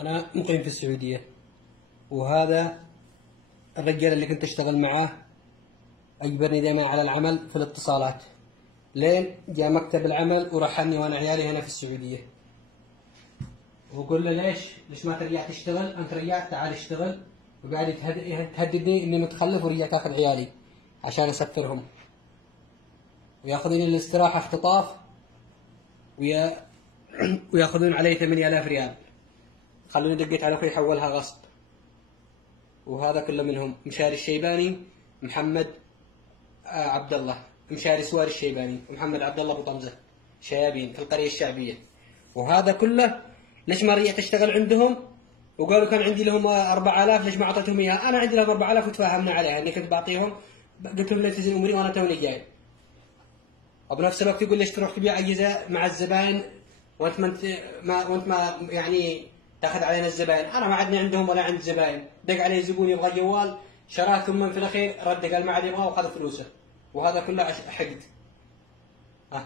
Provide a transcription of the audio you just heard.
أنا مقيم في السعودية، وهذا الرجال اللي كنت أشتغل معاه أجبرني دائما على العمل في الاتصالات، لين جاء مكتب العمل ورحلني وأنا عيالي هنا في السعودية. وقول له ليش ما ترجع تشتغل؟ أنت رجعت تعال اشتغل. وقاعد تهددني إني متخلف ورجعت آخذ عيالي عشان أسفرهم، وياخذوني الاستراحة اختطاف، وياخذون علي 8000 ريال. خلوني دقيت على أخوي حولها غصب. وهذا كله منهم مشاري الشيباني، محمد عبد الله، مشاري سوار الشيباني، ومحمد عبد الله ابو طمزه، شيابين في القريه الشعبيه. وهذا كله ليش ما رجعت اشتغل عندهم؟ وقالوا كان عندي لهم 4000، ليش ما اعطيتهم اياها؟ انا عندي لهم 4000 وتفاهمنا عليها اني كنت بعطيهم، قلت لهم نفذوا اموري وانا توني جاي. وبنفس الوقت يقول ليش تروح تبيع اجهزه مع الزباين وانت ما يعني تاخذ علينا الزباين؟ انا ما عندي عندهم ولا عند زباين. دق علي زبون يبغى جوال، شراه، ثم في الاخير رد قال ما عاد يبغاه واخذ فلوسه. وهذا كله حقد. ها